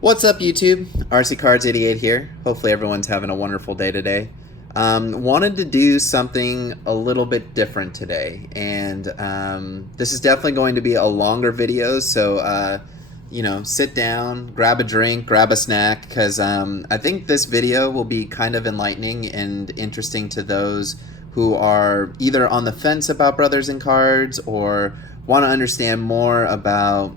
What's up, YouTube? RC Cards 88 here. Hopefully everyone's having a wonderful day today. Wanted to do something a little bit different today, and this is definitely going to be a longer video, so sit down, grab a drink, grab a snack, because I think this video will be kind of enlightening and interesting to those who are either on the fence about Brothers in Cards or want to understand more about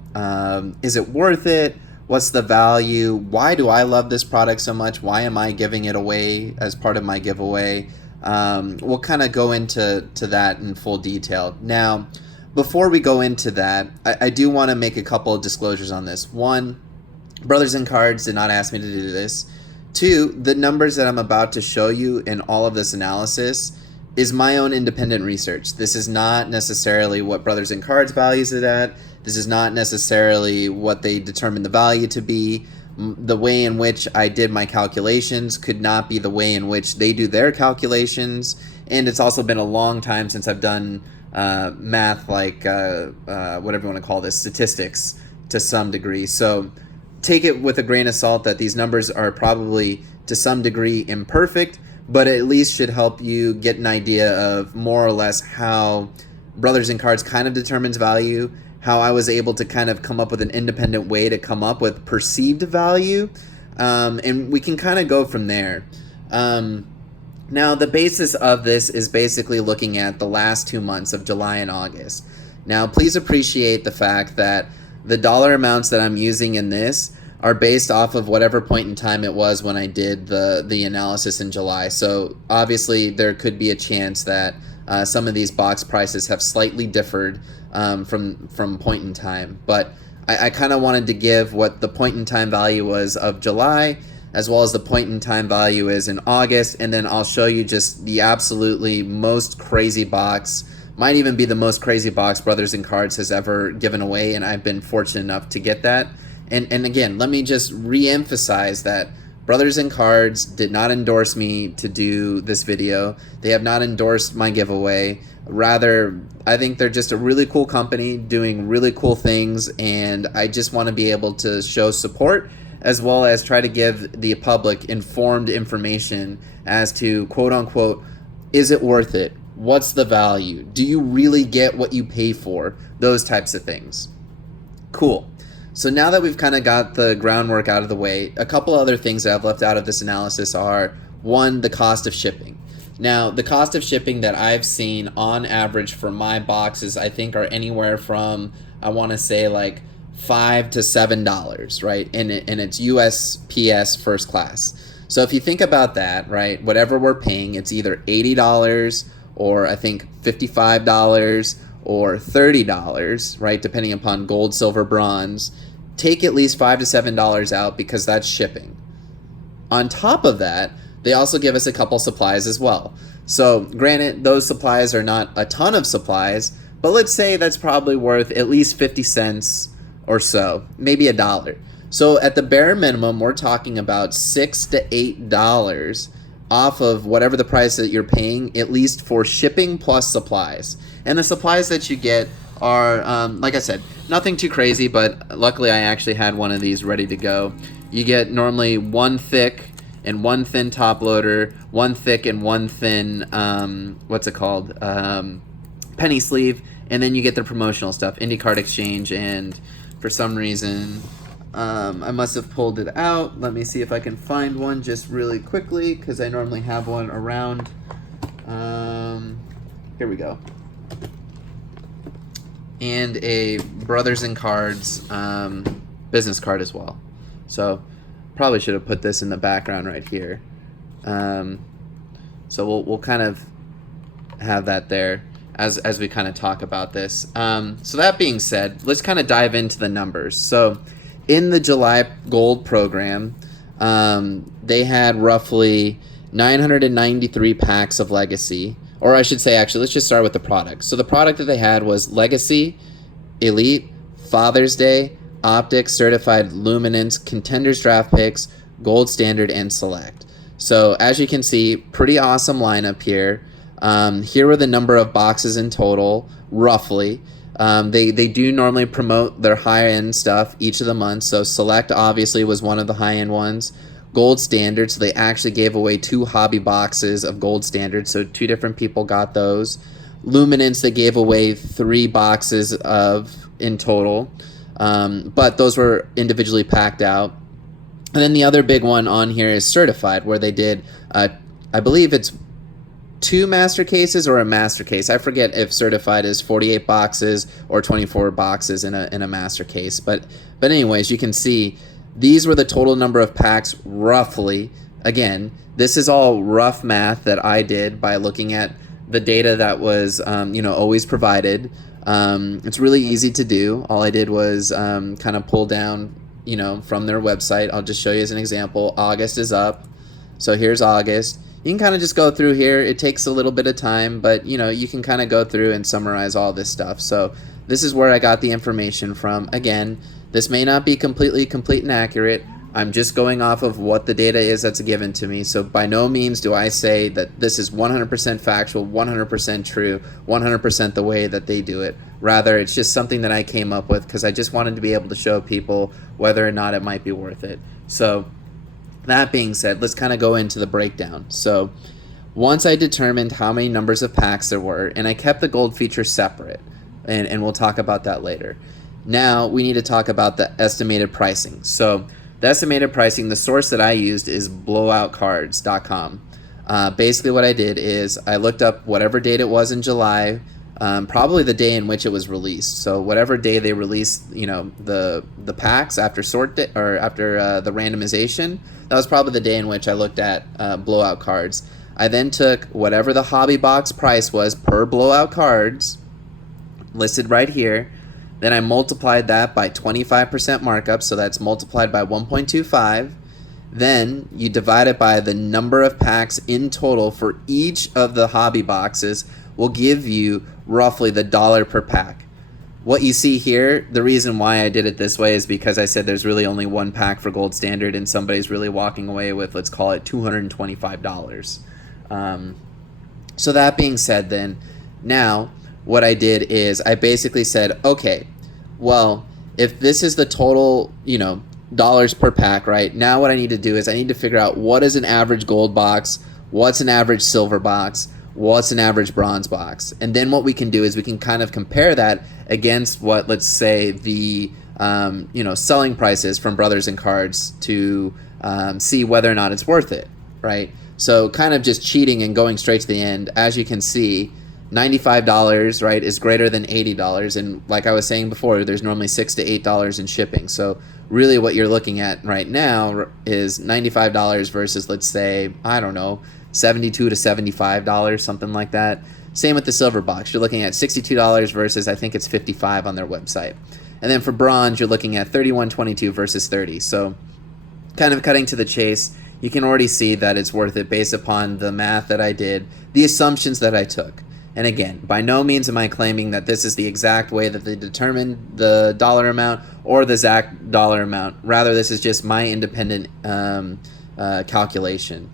is it worth it? What's the value? Why do I love this product so much? Why am I giving it away as part of my giveaway? We'll kind of go into that in full detail. Now, before we go into that, I do want to make a couple of disclosures on this. One, Brothers in Cards did not ask me to do this. Two, the numbers that I'm about to show you in all of this analysis is my own independent research. This is not necessarily what Brothers in Cards values it at. This is not necessarily what they determine the value to be. The way in which I did my calculations could not be the way in which they do their calculations. And it's also been a long time since I've done math, like whatever you want to call this, statistics to some degree. So take it with a grain of salt that these numbers are probably to some degree imperfect, but at least should help you get an idea of more or less how Brothers in Cards kind of determines value, how I was able to kind of come up with an independent way to come up with perceived value, and we can kind of go from there. Now, the basis of this is basically looking at the last 2 months of July and August. Now, please appreciate the fact that the dollar amounts that I'm using in this are based off of whatever point in time it was when I did the analysis in July. So obviously there could be a chance that some of these box prices have slightly differed from point in time. But I kind of wanted to give what the point in time value was of July, as well as the point in time value is in August, and then I'll show you just the absolutely most crazy box, might even be the most crazy box Brothers in Cards has ever given away, and I've been fortunate enough to get that. And again, let me just re-emphasize that Brothers in Cards did not endorse me to do this video. They have not endorsed my giveaway. Rather, I think they're just a really cool company doing really cool things, and I just want to be able to show support as well as try to give the public informed information as to, quote unquote, is it worth it? What's the value? Do you really get what you pay for? Those types of things. Cool. So now that we've kind of got the groundwork out of the way, a couple other things that I've left out of this analysis are, one, the cost of shipping. Now, the cost of shipping that I've seen on average for my boxes, I think are anywhere from, I want to say like $5 to $7, right? And it's USPS first class. So if you think about that, right, whatever we're paying, it's either $80 or I think $55 or $30, right, depending upon gold, silver, bronze. Take at least $5 to $7 out because that's shipping. On top of that, they also give us a couple supplies as well. So granted, those supplies are not a ton of supplies, but let's say that's probably worth at least 50 cents or so, maybe $1. So at the bare minimum, we're talking about $6 to $8 off of whatever the price that you're paying, at least for shipping plus supplies. And the supplies that you get are, like I said, nothing too crazy, but luckily I actually had one of these ready to go. You get normally one thick and one thin top loader, one thick and one thin, penny sleeve, and then you get the promotional stuff, Indie Card Exchange, and for some reason, I must have pulled it out. Let me see if I can find one just really quickly, because I normally have one around. Here we go. And a Brothers in Cards business card as well. So probably should have put this in the background right here. So we'll kind of have that there as we kind of talk about this. So that being said, let's kind of dive into the numbers. So in the July Gold program, they had roughly 993 packs of Legacy. Or I should say, actually, let's just start with the product. So the product that they had was Legacy, Elite, Father's Day, Optics, Certified Luminance, Contenders Draft Picks, Gold Standard, and Select. So as you can see, pretty awesome lineup here. Here were the number of boxes in total, roughly. They do normally promote their high-end stuff each of the months. So Select obviously was one of the high-end ones. Gold Standard, so they actually gave away 2 hobby boxes of Gold Standard, so 2 different people got those. Luminance, they gave away 3 boxes of in total, but those were individually packed out. And then the other big one on here is Certified, where they did, I believe it's 2 master cases or a master case. I forget if Certified is 48 boxes or 24 boxes in a master case. But anyways, you can see these were the total number of packs roughly. Again, this is all rough math that I did by looking at the data that was always provided. It's really easy to do. All I did was kind of pull down from their website. I'll just show you as an example. August is up. So here's August. You can kind of just go through here. It takes a little bit of time, but you can kind of go through and summarize all this stuff. So this is where I got the information from. Again, this may not be completely complete and accurate. I'm just going off of what the data is that's given to me. So by no means do I say that this is 100% factual, 100% true, 100% the way that they do it. Rather, it's just something that I came up with because I just wanted to be able to show people whether or not it might be worth it. So that being said, let's kind of go into the breakdown. So once I determined how many numbers of packs there were, and I kept the gold feature separate, and we'll talk about that later. Now we need to talk about the estimated pricing. So the estimated pricing, the source that I used is blowoutcards.com. Basically what I did is I looked up whatever date it was in July, probably the day in which it was released. So whatever day they released, the packs after after the randomization, that was probably the day in which I looked at blowout cards. I then took whatever the hobby box price was per blowout cards, listed right here. Then I multiplied that by 25% markup, so that's multiplied by 1.25. Then you divide it by the number of packs in total for each of the hobby boxes will give you roughly the dollar per pack. What you see here, the reason why I did it this way is because I said there's really only 1 pack for Gold Standard and somebody's really walking away with, let's call it $225. So that being said then, now what I did is I basically said, okay, well, if this is the total, dollars per pack, right? Now what I need to do is I need to figure out what is an average gold box, what's an average silver box, what's an average bronze box. And then what we can do is we can kind of compare that against what, let's say, the selling prices from Brothers and Cards to see whether or not it's worth it, right? So kind of just cheating and going straight to the end. As you can see, $95, right, is greater than $80. And like I was saying before, there's normally $6 to $8 in shipping. So really what you're looking at right now is $95 versus, let's say, I don't know, $72 to $75, something like that. Same with the silver box. You're looking at $62 versus I think it's $55 on their website. And then for bronze, you're looking at $31.22 versus $30. So kind of cutting to the chase, you can already see that it's worth it based upon the math that I did, the assumptions that I took. And again, by no means am I claiming that this is the exact way that they determined the dollar amount or the exact dollar amount. Rather, this is just my independent calculation.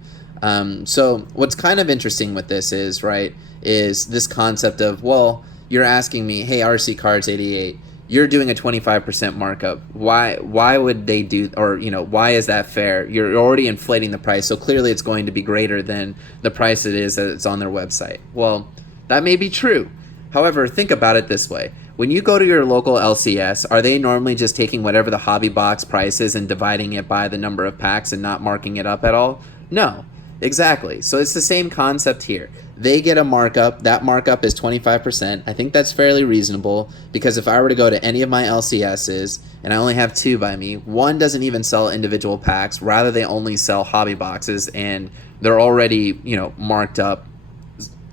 So what's kind of interesting with this is, right, is this concept of, well, you're asking me, hey, RC Cards 88, you're doing a 25% markup. Why would they do, or, why is that fair? You're already inflating the price, so clearly it's going to be greater than the price it is that it's on their website. Well, that may be true. However, think about it this way. When you go to your local LCS, are they normally just taking whatever the hobby box price is and dividing it by the number of packs and not marking it up at all? No, exactly. So it's the same concept here. They get a markup. That markup is 25%. I think that's fairly reasonable because if I were to go to any of my LCSs, and I only have 2 by me, one doesn't even sell individual packs. Rather, they only sell hobby boxes, and they're already, marked up,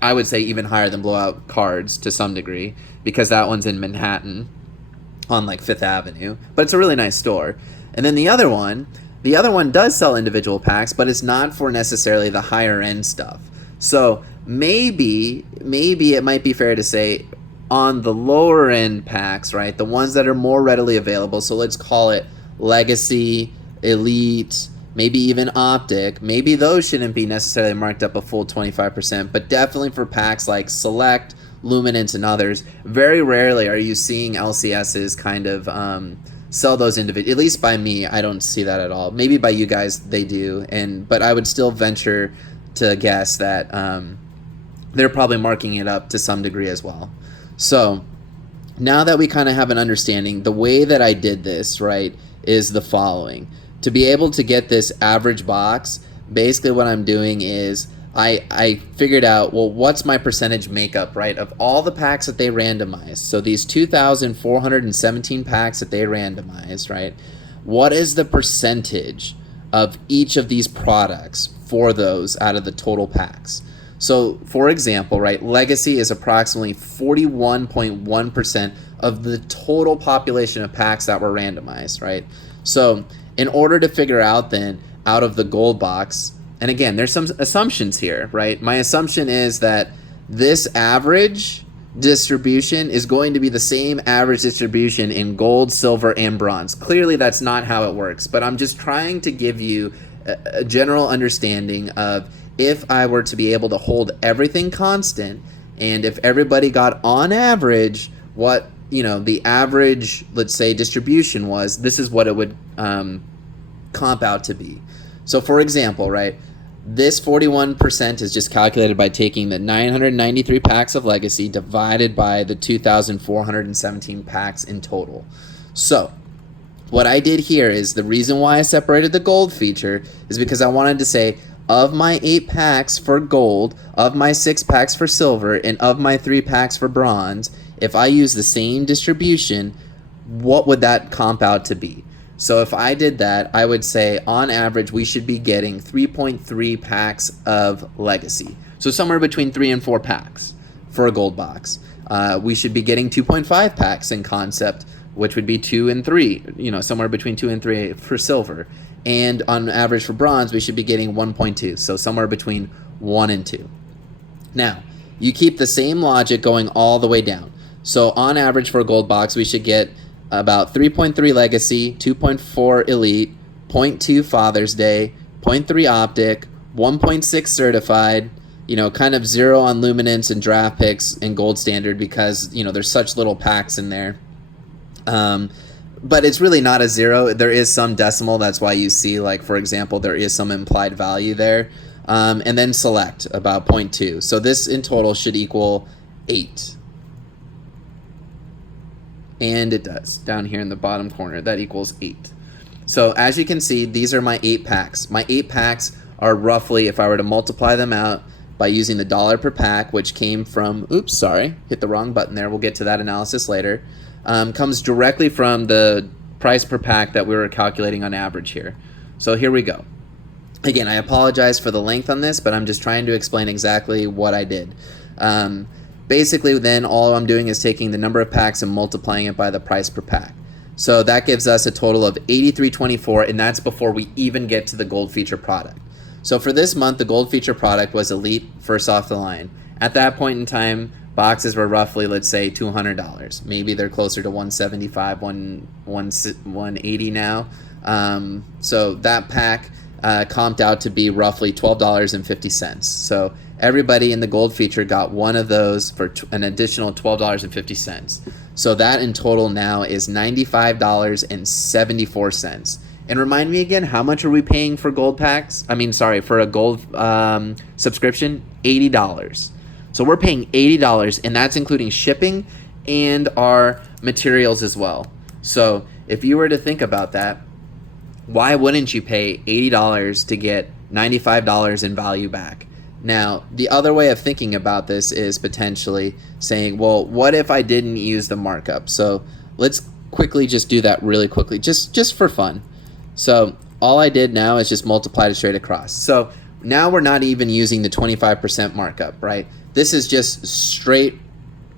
I would say even higher than blowout cards to some degree, because that one's in Manhattan on like 5th Avenue, but it's a really nice store. And then the other one does sell individual packs, but it's not for necessarily the higher end stuff. So maybe it might be fair to say on the lower end packs, right, the ones that are more readily available, so let's call it Legacy, Elite, maybe even Optic, maybe those shouldn't be necessarily marked up a full 25%, but definitely for packs like Select, Luminance and others, very rarely are you seeing LCSs kind of sell those individually. At least by me, I don't see that at all. Maybe by you guys they do, but I would still venture to guess that they're probably marking it up to some degree as well. So now that we kind of have an understanding, the way that I did this, right, is the following. To be able to get this average box, basically what I'm doing is I figured out, well, what's my percentage makeup, right, of all the packs that they randomized. So these 2,417 packs that they randomized, right, what is the percentage of each of these products for those out of the total packs? So, for example, right, Legacy is approximately 41.1% of the total population of packs that were randomized, right? So, in order to figure out then, out of the gold box, and again, there's some assumptions here, right? My assumption is that this average distribution is going to be the same average distribution in gold, silver, and bronze. Clearly, that's not how it works, but I'm just trying to give you a general understanding of if I were to be able to hold everything constant, and if everybody got on average what, you know, the average, let's say, distribution was, this is what it would comp out to be. So for example, right, this 41% is just calculated by taking the 993 packs of Legacy divided by the 2,417 packs in total. So what I did here is, the reason why I separated the gold feature is because I wanted to say, of my 8 packs for gold, of my 6 packs for silver, and of my 3 packs for bronze, if I use the same distribution, what would that comp out to be? So if I did that, I would say on average we should be getting 3.3 packs of Legacy. So somewhere between 3 and 4 packs for a gold box. We should be getting 2.5 packs in concept, which would be 2 and 3, you know, somewhere between 2 and 3 for silver. And on average for bronze, we should be getting 1.2, so somewhere between 1 and 2. Now, you keep the same logic going all the way down. So on average for a gold box, we should get about 3.3 Legacy, 2.4 Elite, 0.2 Father's Day, 0.3 Optic, 1.6 Certified, you know, kind of 0 on Luminance and Draft Picks and Gold Standard because, you know, there's such little packs in there. But it's really not a 0. There is some decimal. That's why you see, like, for example, there is some implied value there. And then Select, about 0.2. So this in total should equal 8. And it does. Down here in the bottom corner, that equals 8. So as you can see, these are my 8 packs. My 8 packs are roughly, if I were to multiply them out by using the dollar per pack, which came from, oops, sorry, hit the wrong button there. We'll get to that analysis later. Comes directly from the price per pack that we were calculating on average here. So here we go. Again, I apologize for the length on this, but I'm just trying to explain exactly what I did. Basically, then all I'm doing is taking the number of packs and multiplying it by the price per pack. So that gives us a total of 83.24, and that's before we even get to the gold feature product. So for this month, the gold feature product was Elite, first off the line. At that point in time, boxes were roughly, let's say, $200. Maybe they're closer to $175, $180 now. So that pack comped out to be roughly $12.50. So everybody in the gold feature got one of those for an additional $12.50. So that in total now is $95.74. And remind me again, how much are we paying for gold packs? For a gold subscription? $80. So we're paying $80, and that's including shipping and our materials as well. So if you were to think about that, why wouldn't you pay $80 to get $95 in value back? Now, the other way of thinking about this is potentially saying, well, what if I didn't use the markup? So let's quickly just do that really quickly, just for fun. So all I did now is just multiply it straight across. So now we're not even using the 25% markup, right? This is just straight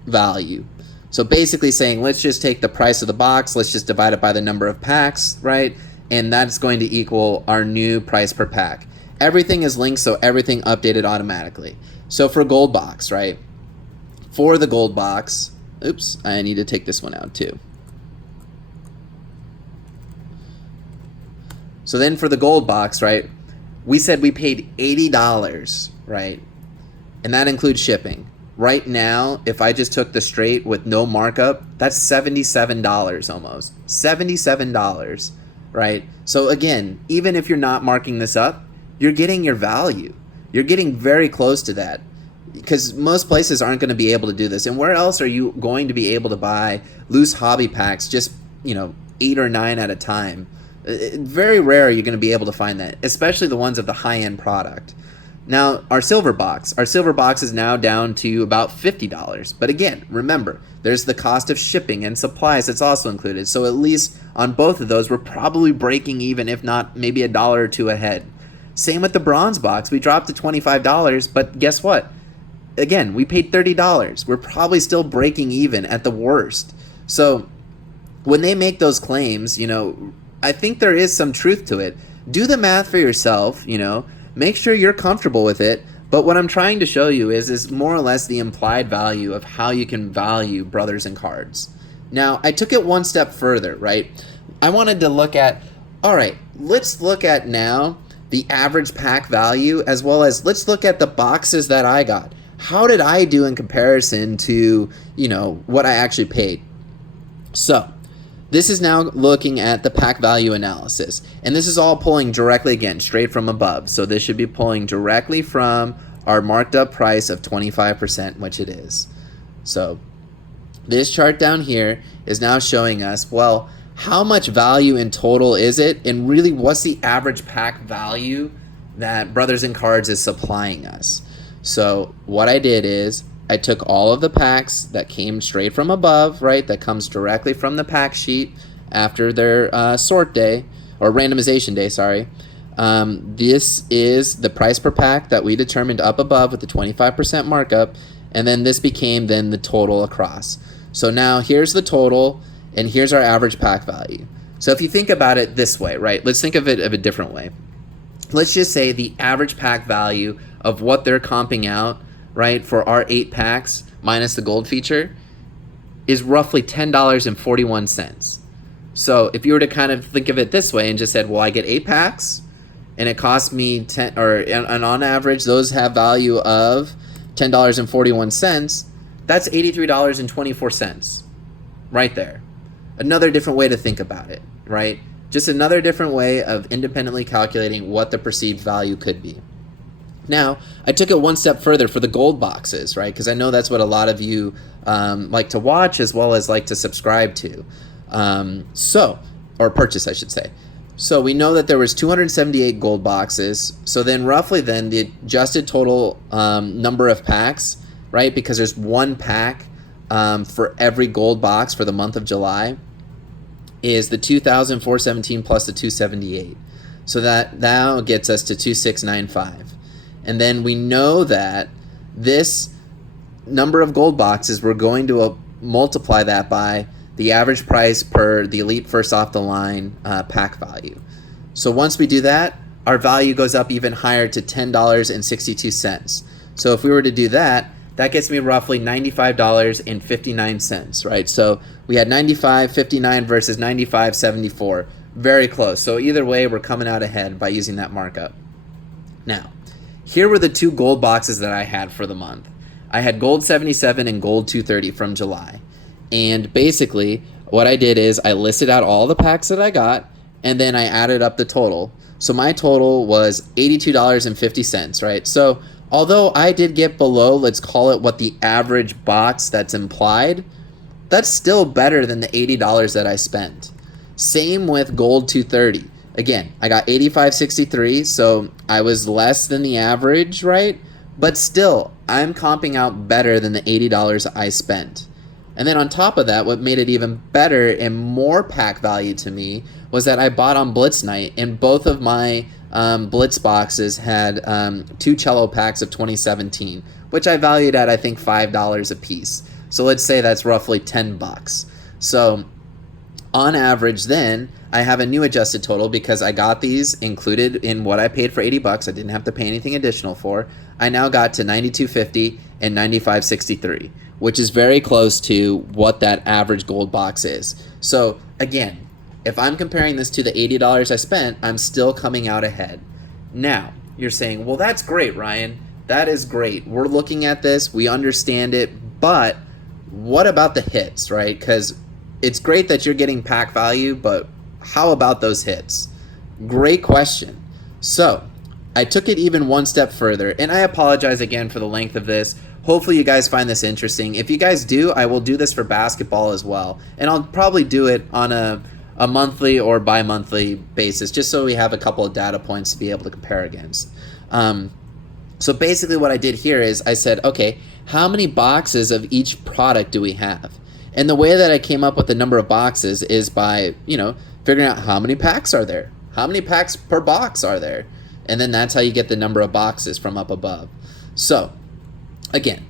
value. So basically saying, let's just take the price of the box, let's just divide it by the number of packs, right? And that's going to equal our new price per pack. Everything is linked, so everything updated automatically. So for gold box, right? For the gold box, oops, I need to take this one out too. So then for the gold box, right, we said we paid $80, right? And that includes shipping. Right now, if I just took the straight with no markup, that's $77 almost. $77, right? So again, even if you're not marking this up, you're getting your value. You're getting very close to that, because most places aren't going to be able to do this. And where else are you going to be able to buy loose hobby packs, just 8 or 9 at a time? Very rare you're going to be able to find that, especially the ones of the high-end product. Now, our silver box is now down to about $50. But again, remember, there's the cost of shipping and supplies that's also included. So at least on both of those, we're probably breaking even, if not maybe $1 or $2 ahead. Same with the bronze box. We dropped to $25, but guess what? Again, we paid $30. We're probably still breaking even at the worst. So when they make those claims, I think there is some truth to it. Do the math for yourself, make sure you're comfortable with it. But what I'm trying to show you is more or less the implied value of how you can value Brothers and Cards. Now, I took it one step further, right? I wanted to look at, all right, let's look at now the average pack value, as well as let's look at the boxes that I got. How did I do in comparison to, what I actually paid? So this is now looking at the pack value analysis. And this is all pulling directly, again, straight from above. So this should be pulling directly from our marked up price of 25%, which it is. So this chart down here is now showing us, well, how much value in total is it? And really, what's the average pack value that Brothers and Cards is supplying us? So what I did is I took all of the packs that came straight from above, right? That comes directly from the pack sheet after their sort day, or randomization day, sorry. This is the price per pack that we determined up above with the 25% markup, and then this became then the total across. So now here's the total, and here's our average pack value. So if you think about it this way, right? Let's think of it of a different way. Let's just say the average pack value of what they're comping out, right, for our 8 packs minus the gold feature is roughly $10.41. So if you were to kind of think of it this way and just said, well, I get 8 packs and it costs me 10, and on average those have value of $10.41, that's $83.24 right there. Another different way to think about it, right? Just another different way of independently calculating what the perceived value could be. Now, I took it one step further for the gold boxes, right? Because I know that's what a lot of you like to watch, as well as like to subscribe to. Or purchase, I should say. So we know that there was 278 gold boxes. So then roughly then the adjusted total number of packs, right? Because there's one pack for every gold box for the month of July, is the 2,417 plus the 278. So that now gets us to 2,695. And then we know that this number of gold boxes, we're going to multiply that by the average price per the Elite First Off the Line pack value. So once we do that, our value goes up even higher to $10.62. So if we were to do that, that gets me roughly $95.59, right? So we had $95.59 versus $95.74. Very close. So either way, we're coming out ahead by using that markup. Now, here were the 2 gold boxes that I had for the month. I had gold 77 and gold 230 from July. And basically, what I did is I listed out all the packs that I got, and then I added up the total. So my total was $82.50, right? So although I did get below, let's call it what the average box that's implied, that's still better than the $80 that I spent. Same with gold 230. Again, I got 85.63, so I was less than the average, right? But still, I'm comping out better than the $80 I spent. And then on top of that, what made it even better and more pack value to me was that I bought on Blitz Night, and both of my Blitz boxes had 2 cello packs of 2017, which I valued at, I think, $5 a piece. So let's say that's roughly $10. So on average then, I have a new adjusted total because I got these included in what I paid for $80. I didn't have to pay anything additional for. I now got to $92.50 and $95.63, which is very close to what that average gold box is. So again, if I'm comparing this to the $80 I spent, I'm still coming out ahead. Now, you're saying, well, that's great, Ryan, That is great. We're looking at this, we understand it, but what about the hits, right? Because it's great that you're getting pack value, but how about those hits? Great question. So I took it even one step further, and I apologize again for the length of this. Hopefully you guys find this interesting. If you guys do, I will do this for basketball as well, and I'll probably do it on a monthly or bi-monthly basis, just so we have a couple of data points to be able to compare against. So basically what I did here is I said, okay, how many boxes of each product do we have? And the way that I came up with the number of boxes is by, figuring out how many packs are there. How many packs per box are there? And then that's how you get the number of boxes from up above. So, again,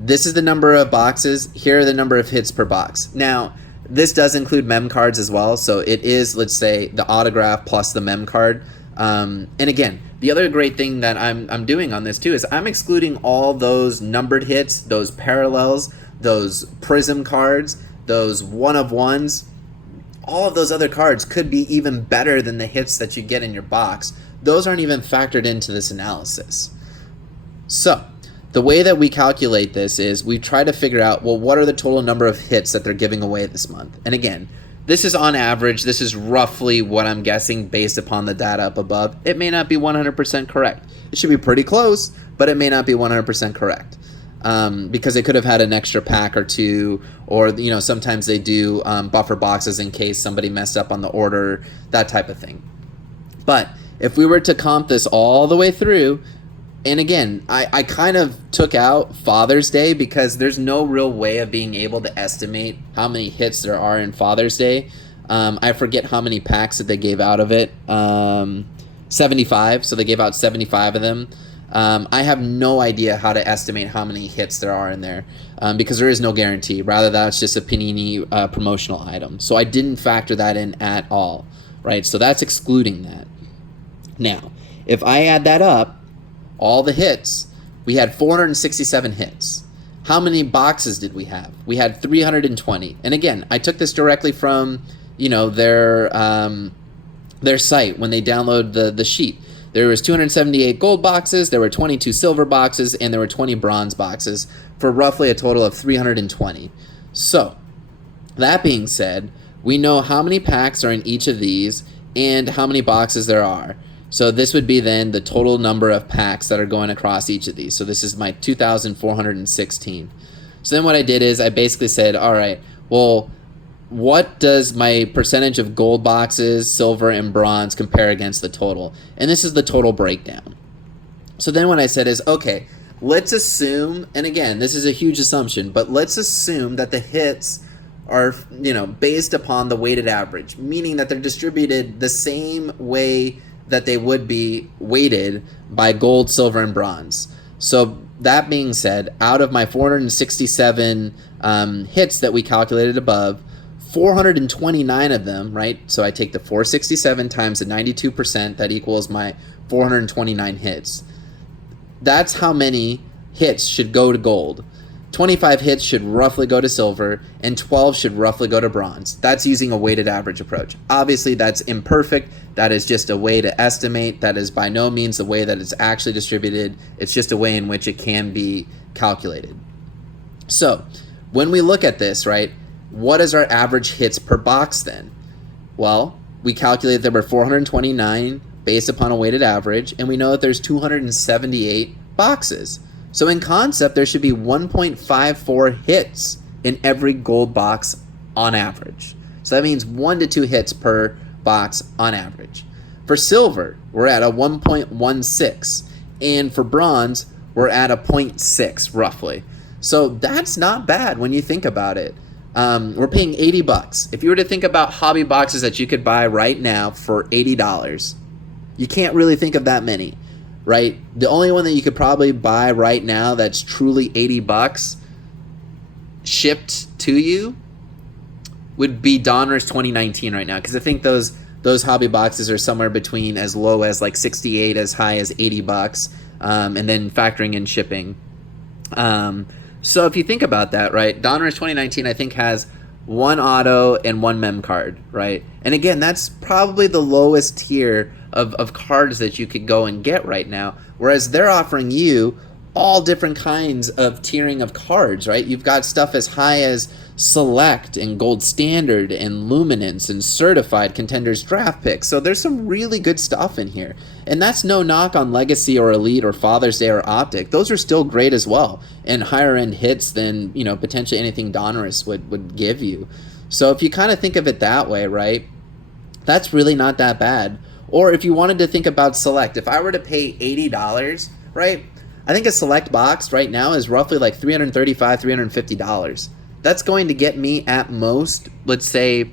this is the number of boxes. Here are the number of hits per box. Now, this does include mem cards as well. So it is, let's say, the autograph plus the mem card. And again, the other great thing that I'm doing on this too is I'm excluding all those numbered hits, those parallels, those prism cards, those one-of-ones. All of those other cards could be even better than the hits that you get in your box. Those aren't even factored into this analysis. So the way that we calculate this is we try to figure out, well, what are the total number of hits that they're giving away this month? And again, this is on average. This is roughly what I'm guessing based upon the data up above. It may not be 100% correct. It should be pretty close, but it may not be 100% correct. Because they could have had an extra pack or two, or sometimes they do buffer boxes in case somebody messed up on the order, that type of thing. But if we were to comp this all the way through, and again, I kind of took out Father's Day because there's no real way of being able to estimate how many hits there are in Father's Day. I forget how many packs that they gave out of it. 75, so they gave out 75 of them. I have no idea how to estimate how many hits there are in there because there is no guarantee. Rather, that's just a Panini promotional item. So I didn't factor that in at all, right? So that's excluding that. Now, if I add that up, all the hits, we had 467 hits. How many boxes did we have? We had 320. And again, I took this directly from, their site when they download the sheet. There was 278 gold boxes, there were 22 silver boxes, and there were 20 bronze boxes for roughly a total of 320. So, that being said, we know how many packs are in each of these and how many boxes there are. So this would be then the total number of packs that are going across each of these. So this is my 2,416. So then what I did is I basically said, all right, well, what does my percentage of gold boxes, silver, and bronze compare against the total? And this is the total breakdown. So then what I said is, okay, let's assume, and again, this is a huge assumption, but let's assume that the hits are, based upon the weighted average, meaning that they're distributed the same way that they would be weighted by gold, silver, and bronze. So that being said, out of my 467 hits that we calculated above, 429 of them, right? So I take the 467 times the 92%, that equals my 429 hits. That's how many hits should go to gold. 25 hits should roughly go to silver, and 12 should roughly go to bronze. That's using a weighted average approach. Obviously, that's imperfect. That is just a way to estimate. That is by no means the way that it's actually distributed. It's just a way in which it can be calculated. So, when we look at this, right, what is our average hits per box then? Well, we calculated there were 429 based upon a weighted average, and we know that there's 278 boxes. So in concept, there should be 1.54 hits in every gold box on average. So that means 1 to 2 hits per box on average. For silver, we're at a 1.16. And for bronze, we're at a 0.6 roughly. So that's not bad when you think about it. We're paying $80. If you were to think about hobby boxes that you could buy right now for $80, you can't really think of that many. Right? The only one that you could probably buy right now that's truly $80 shipped to you would be Donruss 2019 right now, because I think those hobby boxes are somewhere between as low as like 68 as high as $80, and then factoring in shipping. So if you think about that, right, Donruss 2019 I think has one auto and one mem card, right? And again, that's probably the lowest tier of cards that you could go and get right now, whereas they're offering you all different kinds of tiering of cards, right? You've got stuff as high as Select and Gold Standard and Luminance and Certified Contenders draft picks. So there's some really good stuff in here. And that's no knock on Legacy or Elite or Father's Day or Optic. Those are still great as well, and higher end hits than, you know, potentially anything Donruss would give you. So if you kind of think of it that way, right, that's really not that bad. Or if you wanted to think about Select, if I were to pay $80, right, I think a Select box right now is roughly like $335, $350. That's going to get me at most, let's say,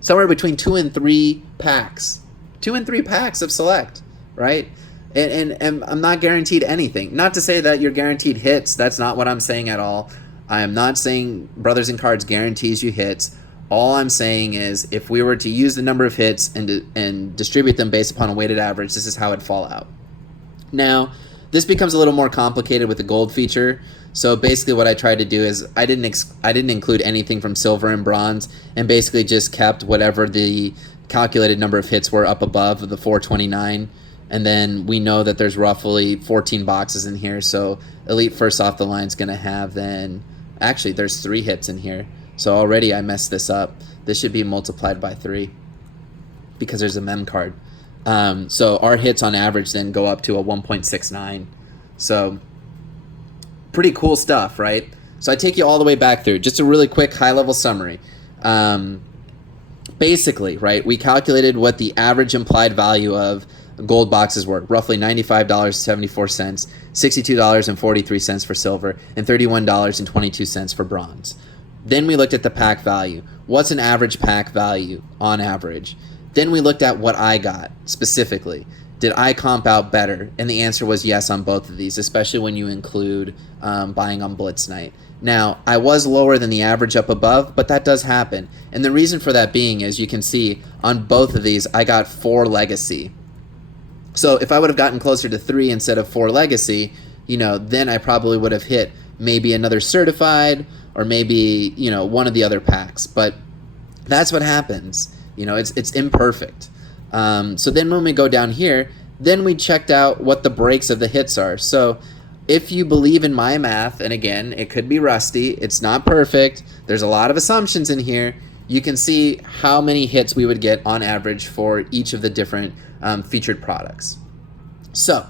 somewhere between 2 and 3 packs. 2 and 3 packs of Select, right? And I'm not guaranteed anything. Not to say that you're guaranteed hits. That's not what I'm saying at all. I am not saying Brothers in Cards guarantees you hits. All I'm saying is if we were to use the number of hits and distribute them based upon a weighted average, this is how it'd fall out. Now, this becomes a little more complicated with the gold feature. So basically what I tried to do is I didn't include anything from silver and bronze, and basically just kept whatever the calculated number of hits were up above the 429. And then we know that there's roughly 14 boxes in here. So Elite first off the line is going to have then, actually there's 3 hits in here. So already I messed this up. This should be multiplied by 3 because there's a mem card. So our hits on average then go up to a 1.69. So pretty cool stuff, right? So I take you all the way back through. Just a really quick high-level summary. Basically, right, we calculated what the average implied value of gold boxes were, roughly $95.74, $62.43 for silver, and $31.22 for bronze. Then we looked at the pack value. What's an average pack value on average? Then we looked at what I got specifically. Did I comp out better? And the answer was yes on both of these, especially when you include buying on Blitz Night. Now, I was lower than the average up above, but that does happen. And the reason for that being is you can see on both of these, I got 4 legacy. So if I would have gotten closer to 3 instead of 4 legacy, you know, then I probably would have hit maybe another certified or maybe, you know, one of the other packs. But that's what happens. You know, it's imperfect. So then when we go down here, then we checked out what the breaks of the hits are. So if you believe in my math, and again, it could be rusty, it's not perfect, there's a lot of assumptions in here, you can see how many hits we would get on average for each of the different featured products. So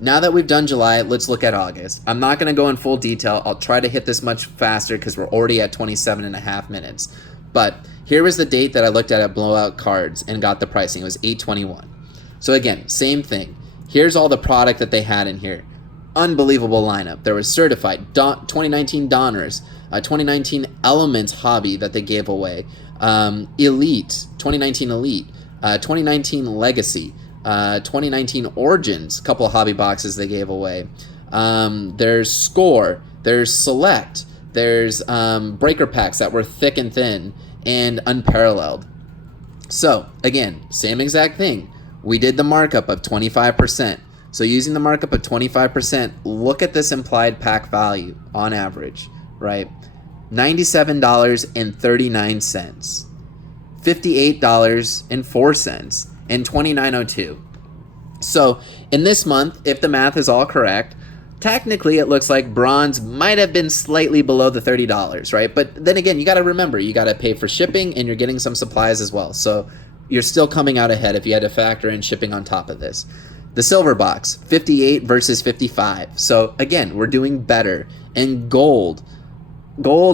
now that we've done July, let's look at August. I'm not going to go in full detail. I'll try to hit this much faster because we're already at 27.5 minutes. But here was the date that I looked at Blowout Cards and got the pricing. It was 8/21. So again, same thing. Here's all the product that they had in here. Unbelievable lineup. There was Certified, 2019 Donruss, 2019 Elements Hobby that they gave away, Elite, 2019 Elite, 2019 Legacy, 2019 Origins, a couple of hobby boxes they gave away. There's Score, there's Select, there's breaker packs that were thick and thin and unparalleled. So again, same exact thing. We did the markup of 25%. So using the markup of 25%, look at this implied pack value on average, right? $97.39, $58.04, and $29.02. So in this month, if the math is all correct, technically it looks like bronze might have been slightly below the $30, right? But then again, you got to remember, you got to pay for shipping and you're getting some supplies as well. So you're still coming out ahead if you had to factor in shipping on top of this. The silver box, 58 versus 55. So again, we're doing better. And gold,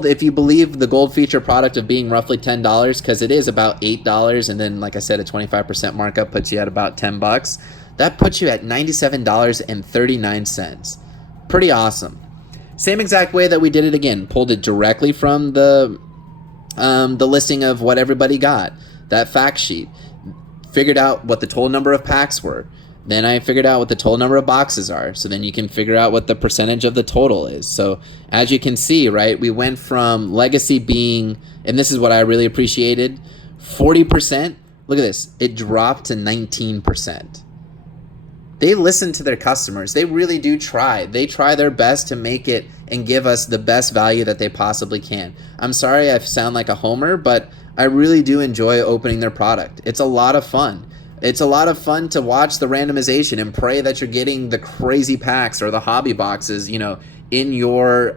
if you believe the gold feature product of being roughly $10, because it is about $8, and then like I said, a 25% markup puts you at about $10. That puts you at $97.39. Pretty awesome. Same exact way that we did it again. Pulled it directly from the listing of what everybody got. That fact sheet. Figured out what the total number of packs were. Then I figured out what the total number of boxes are. So then you can figure out what the percentage of the total is. So as you can see, right, we went from Legacy being, and this is what I really appreciated, 40%. Look at this. It dropped to 19%. They listen to their customers. They really do try. They try their best to make it and give us the best value that they possibly can. I'm sorry I sound like a homer, but I really do enjoy opening their product. It's a lot of fun. It's a lot of fun to watch the randomization and pray that you're getting the crazy packs or the hobby boxes, you know, in your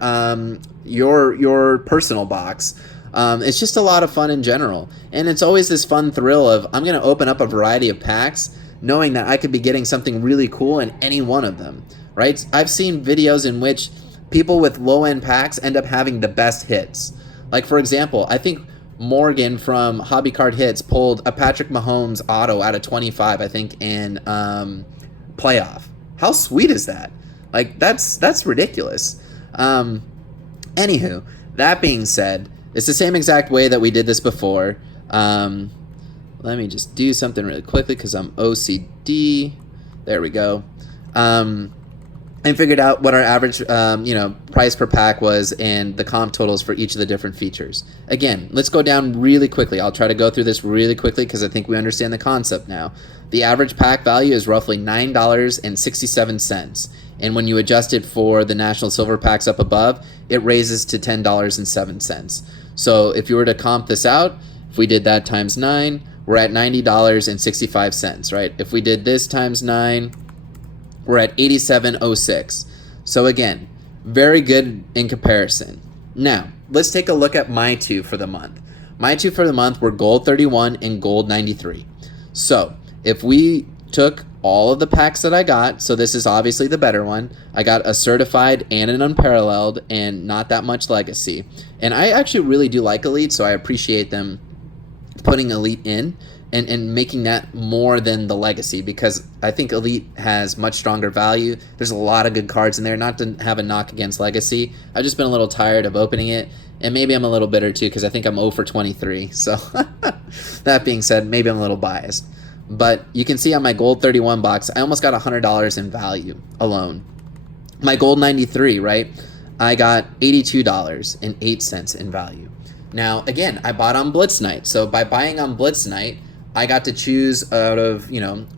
personal box. It's just a lot of fun in general. And it's always this fun thrill of, I'm going to open up a variety of packs knowing that I could be getting something really cool in any one of them, right? I've seen videos in which people with low-end packs end up having the best hits. Like, for example, I think Morgan from Hobby Card Hits pulled a Patrick Mahomes auto out of 25, I think, in playoff. How sweet is that? Like, that's ridiculous. Anywho, that being said, it's the same exact way that we did this before. Let me just do something really quickly because I'm OCD. There we go. And figured out what our average, price per pack was and the comp totals for each of the different features. Again, let's go down really quickly. I'll try to go through this really quickly because I think we understand the concept now. The average pack value is roughly $9.67. And when you adjust it for the National Silver packs up above, it raises to $10.07. So if you were to comp this out, if we did that times 9, we're at $90.65, right? If we did this times 9, we're at $87.06. So again, very good in comparison. Now, let's take a look at my two for the month. My two for the month were gold 31 and gold 93. So if we took all of the packs that I got, so this is obviously the better one. I got a certified and an unparalleled and not that much legacy. And I actually really do like Elite, so I appreciate them putting Elite in and making that more than the legacy, because I think Elite has much stronger value. There's a lot of good cards in there, not to have a knock against legacy. I've just been a little tired of opening it, and maybe I'm a little bitter too because I think I'm 0 for 23. So that being said, maybe I'm a little biased. But you can see on my gold 31 box, I almost got $100 in value alone. My gold 93, right? I got $82.08 in value. Now, again, I bought on Blitz Night. So by buying on Blitz Night, I got to choose out of,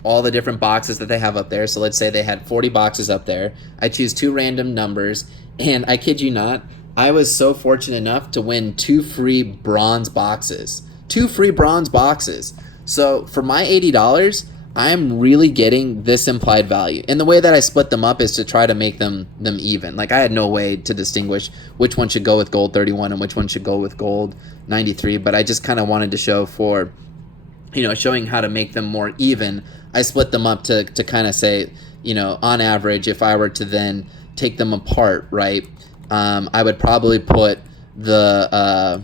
all the different boxes that they have up there. So let's say they had 40 boxes up there. I choose 2 random numbers, and I kid you not, I was so fortunate enough to win 2 free bronze boxes. 2 free bronze boxes. So for my $80, I'm really getting this implied value. And the way that I split them up is to try to make them even. Like, I had no way to distinguish which one should go with gold 31 and which one should go with gold 93, but I just kind of wanted to show for, showing how to make them more even. I split them up to kind of say, on average, if I were to then take them apart, right, I would probably put the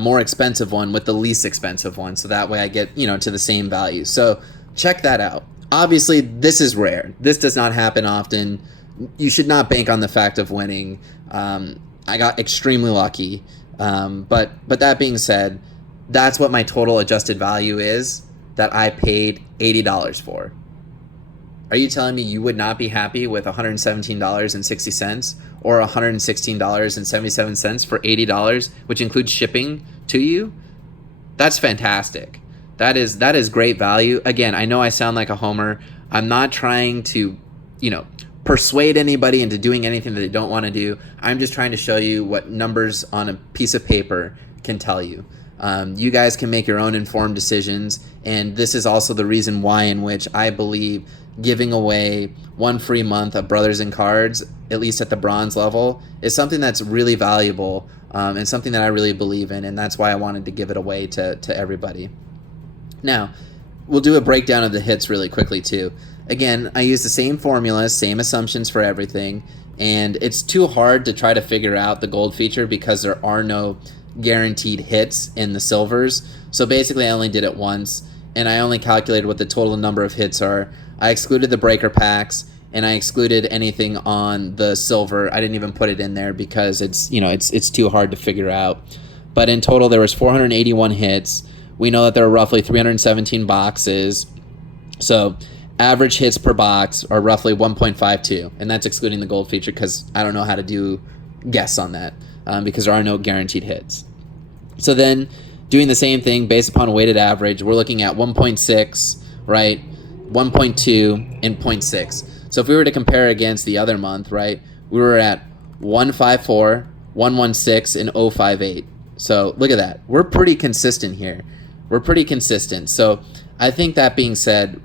more expensive one with the least expensive one, so that way I get to the same value. So check that out. Obviously, this is rare. This does not happen often. You should not bank on the fact of winning. I got extremely lucky, but that being said, that's what my total adjusted value is that I paid $80 for. Are you telling me you would not be happy with $117.60 or $116.77 for $80, which includes shipping to you? That's fantastic. That is great value. Again, I know I sound like a homer. I'm not trying to, persuade anybody into doing anything that they don't want to do. I'm just trying to show you what numbers on a piece of paper can tell you. You guys can make your own informed decisions, and this is also the reason why in which I believe giving away 1 free month of Brothers in Cards, at least at the bronze level, is something that's really valuable and something that I really believe in, and that's why I wanted to give it away to everybody. Now, we'll do a breakdown of the hits really quickly too. Again, I use the same formulas, same assumptions for everything, and it's too hard to try to figure out the gold feature because there are no guaranteed hits in the silvers. So basically I only did it once, and I only calculated what the total number of hits are. I excluded the breaker packs, and I excluded anything on the silver. I didn't even put it in there because it's too hard to figure out. But in total there was 481 hits. We know that there are roughly 317 boxes. So average hits per box are roughly 1.52, and that's excluding the gold feature because I don't know how to do guess on that because there are no guaranteed hits. So then doing the same thing based upon weighted average, we're looking at 1.6, right, 1.2, and 0.6. So if we were to compare against the other month, right, we were at 154, 116, and 058. So look at that. We're pretty consistent here. We're pretty consistent. So I think that being said,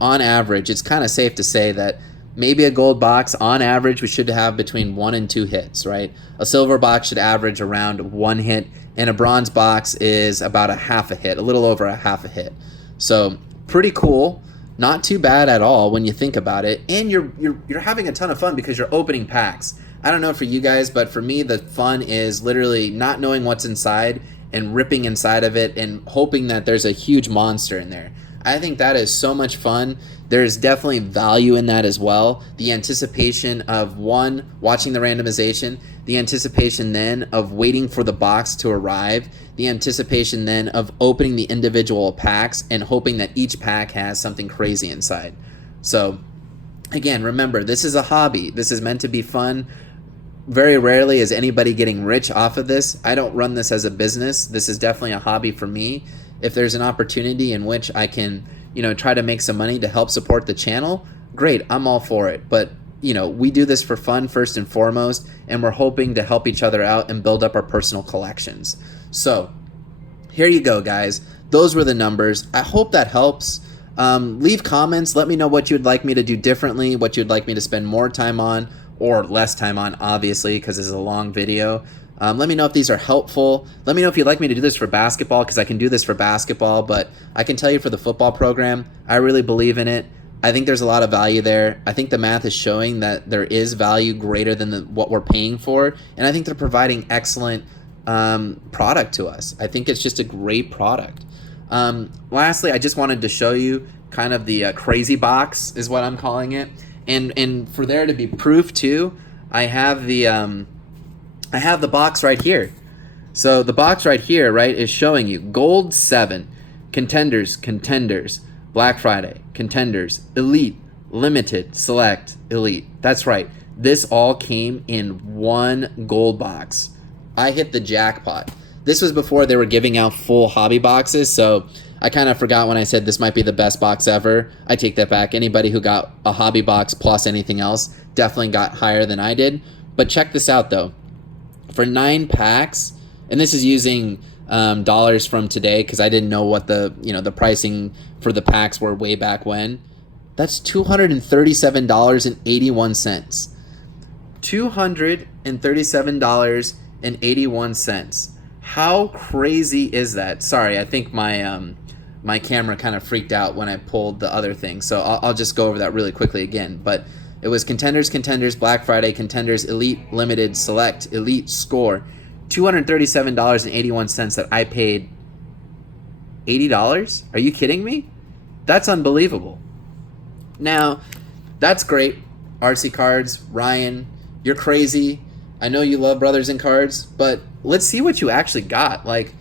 on average, it's kind of safe to say that maybe a gold box, on average, we should have between 1 and 2 hits, right? A silver box should average around 1 hit, and a bronze box is about a half a hit, a little over a half a hit. So pretty cool. Not too bad at all when you think about it. And you're having a ton of fun because you're opening packs. I don't know for you guys, but for me, the fun is literally not knowing what's inside and ripping inside of it and hoping that there's a huge monster in there. I think that is so much fun. There's definitely value in that as well. The anticipation of one, watching the randomization, the anticipation then of waiting for the box to arrive, the anticipation then of opening the individual packs and hoping that each pack has something crazy inside. So again, remember, this is a hobby. This is meant to be fun. Very rarely is anybody getting rich off of this. I don't run this as a business. This is definitely a hobby for me. If there's an opportunity in which I can, try to make some money to help support the channel, great, I'm all for it. But, we do this for fun first and foremost, and we're hoping to help each other out and build up our personal collections. So here you go, guys. Those were the numbers. I hope that helps. Leave comments. Let me know what you'd like me to do differently, what you'd like me to spend more time on or less time on, obviously, because this is a long video. Let me know if these are helpful. Let me know if you'd like me to do this for basketball, because I can do this for basketball, but I can tell you for the football program, I really believe in it. I think there's a lot of value there. I think the math is showing that there is value greater than what we're paying for, and I think they're providing excellent product to us. I think it's just a great product. Lastly, I just wanted to show you kind of the crazy box is what I'm calling it, and for there to be proof too, I have the box right here. So the box right here, right, is showing you gold 7, contenders, Black Friday, contenders, elite, limited, select, elite. That's right. This all came in one gold box. I hit the jackpot. This was before they were giving out full hobby boxes, so I kind of forgot when I said this might be the best box ever. I take that back. Anybody who got a hobby box plus anything else definitely got higher than I did. But check this out, though. For 9 packs, and this is using dollars from today because I didn't know what the pricing for the packs were way back when. That's $237.81. $237.81. How crazy is that? Sorry, I think my camera kind of freaked out when I pulled the other thing, so I'll just go over that really quickly again. But it was contenders, Black Friday, contenders, elite, limited, select, elite, score. $237.81 that I paid $80? Are you kidding me? That's unbelievable. Now, that's great. RC Cards, Ryan, you're crazy. I know you love Brothers in Cards, but let's see what you actually got. Like,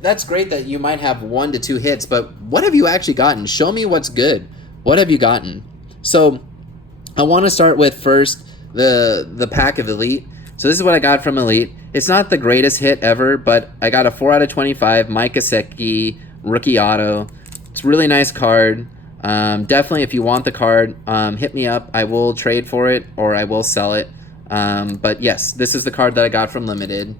that's great that you might have 1 to 2 hits, but what have you actually gotten? Show me what's good. What have you gotten? So I want to start with first the pack of Elite. So this is what I got from Elite. It's not the greatest hit ever, but I got a 4 out of 25 Mike Gesicki rookie auto. It's a really nice card. Definitely, if you want the card, hit me up. I will trade for it or I will sell it. But yes, this is the card that I got from Limited.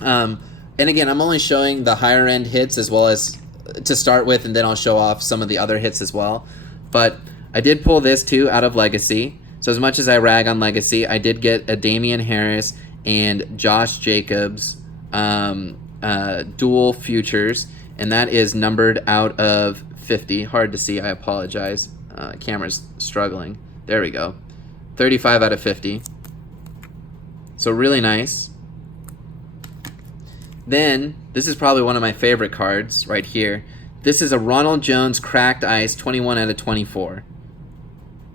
And again, I'm only showing the higher end hits as well as to start with, and then I'll show off some of the other hits as well. But I did pull this too out of Legacy. So as much as I rag on Legacy, I did get a Damian Harris and Josh Jacobs dual futures, and that is numbered out of 50. Hard to see, I apologize. Camera's struggling. There we go. 35 out of 50. So really nice. Then, this is probably one of my favorite cards right here. This is a Ronald Jones Cracked Ice 21 out of 24.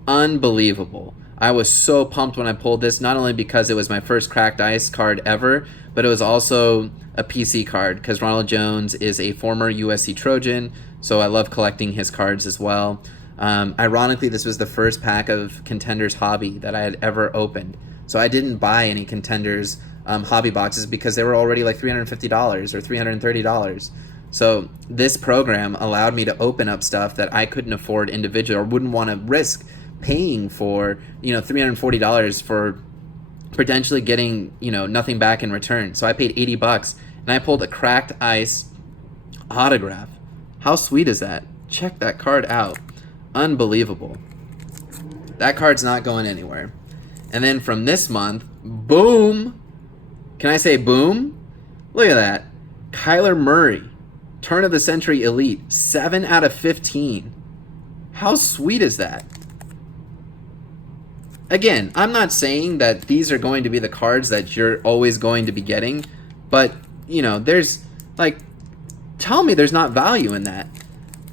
Unbelievable. I was so pumped when I pulled this, not only because it was my first Cracked Ice card ever, but it was also a PC card because Ronald Jones is a former USC Trojan, so I love collecting his cards as well. Ironically, this was the first pack of Contenders Hobby that I had ever opened. So I didn't buy any Contenders hobby boxes because they were already like $350 or $330. So this program allowed me to open up stuff that I couldn't afford individually or wouldn't want to risk paying for, $340 for potentially getting, nothing back in return. So I paid $80 and I pulled a Cracked Ice autograph. How sweet is that? check that card out. Unbelievable. That card's not going anywhere. And then from this month, boom. Can I say boom? Look at that. Kyler Murray, turn of the century elite, 7 out of 15. How sweet is that? Again, I'm not saying that these are going to be the cards that you're always going to be getting, but, you know, there's, like, tell me there's not value in that.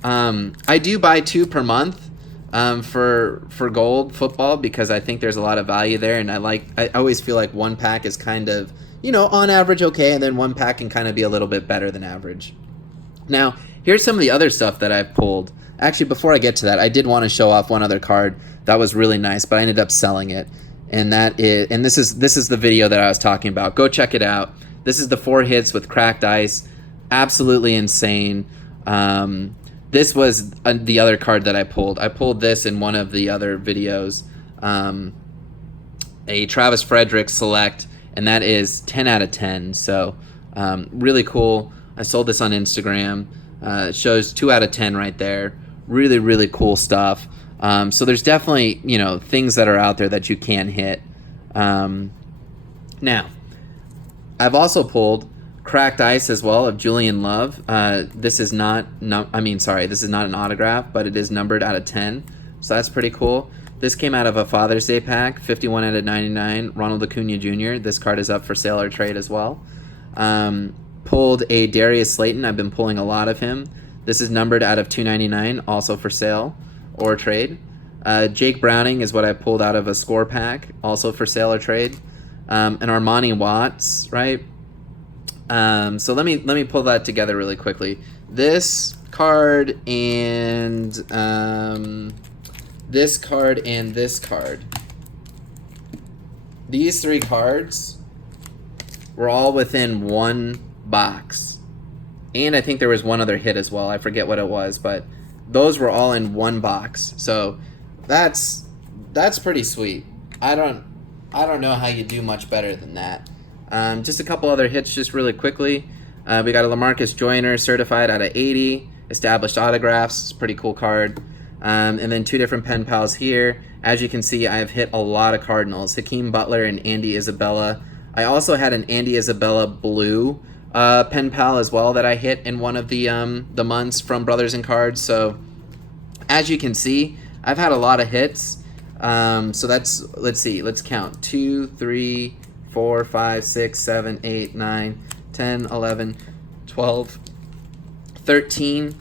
I do buy 2 per month for gold football because I think there's a lot of value there, and I always feel like one pack is kind of, you know, on average okay, and then one pack can kind of be a little bit better than average. Now, here's some of the other stuff that I've pulled. Actually, before I get to that, I did want to show off one other card that was really nice, but I ended up selling it. And this is the video that I was talking about. Go check it out. This is the 4 hits with cracked ice. Absolutely insane. This was the other card that I pulled. I pulled this in one of the other videos. A Travis Frederick Select, and that is 10 out of 10. So really cool. I sold this on Instagram. It shows 2 out of 10 right there. Really, really cool stuff. So there's definitely, you know, things that are out there that you can hit. Now, I've also pulled cracked ice as well of Julian Love. This is not an autograph, but it is numbered out of 10. So that's pretty cool. This came out of a Father's Day pack, 51 out of 99, Ronald Acuna Jr. This card is up for sale or trade as well. Pulled a Darius Slayton. I've been pulling a lot of him. This is numbered out of 299, also for sale or trade. Jake Browning is what I pulled out of a score pack, also for sale or trade. And Armani Watts, right? So let me pull that together really quickly. This card and this card and this card. These 3 cards were all within one box. And I think there was one other hit as well. I forget what it was, but those were all in one box. So that's pretty sweet. I don't know how you do much better than that. Just a couple other hits just really quickly. We got a LaMarcus Joyner certified out of 80, established autographs. It's a pretty cool card. And then 2 different pen pals here. As you can see, I have hit a lot of Cardinals. Hakeem Butler and Andy Isabella. I also had an Andy Isabella blue pen pal as well that I hit in one of the months from Brothers and Cards. So as you can see, I've had a lot of hits. So that's, let's see, let's count. 2, 3, 4, 5, 6, 7, 8, 9, 10, 11, 12, 13.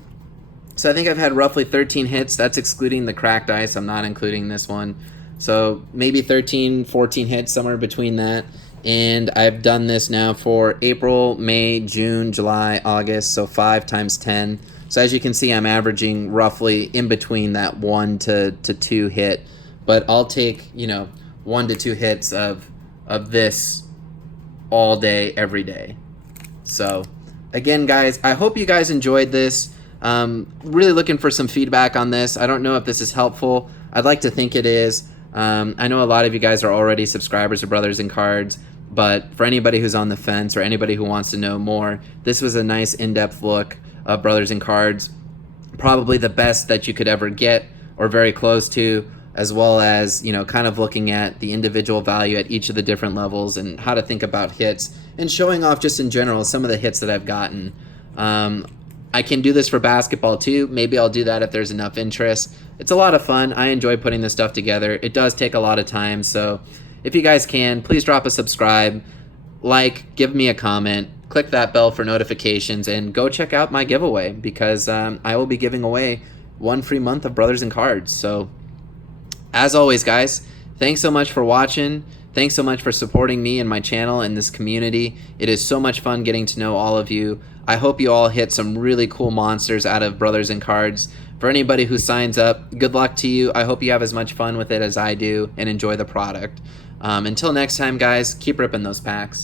So I think I've had roughly 13 hits. That's excluding the cracked ice. I'm not including this one. So maybe 13, 14 hits, somewhere between that. And I've done this now for April, May, June, July, August. So 5 times 10. So as you can see, I'm averaging roughly in between that 1 to 2 hit. But I'll take, 1 to 2 hits of this all day, every day. So again, guys, I hope you guys enjoyed this. Really looking for some feedback on this. I don't know if this is helpful. I'd like to think it is. I know a lot of you guys are already subscribers of Brothers in Cards, but for anybody who's on the fence or anybody who wants to know more, this was a nice in-depth look of Brothers in Cards. Probably the best that you could ever get or very close to, as well as, kind of looking at the individual value at each of the different levels and how to think about hits and showing off just in general some of the hits that I've gotten. I can do this for basketball too. Maybe I'll do that if there's enough interest. It's a lot of fun. I enjoy putting this stuff together. It does take a lot of time, so if you guys can, please drop a subscribe, like, give me a comment, click that bell for notifications, and go check out my giveaway because I will be giving away 1 free month of Brothers in Cards. So as always, guys, thanks so much for watching. Thanks so much for supporting me and my channel and this community. It is so much fun getting to know all of you. I hope you all hit some really cool monsters out of Brothers in Cards. For anybody who signs up, good luck to you. I hope you have as much fun with it as I do and enjoy the product. Until next time, guys, keep ripping those packs.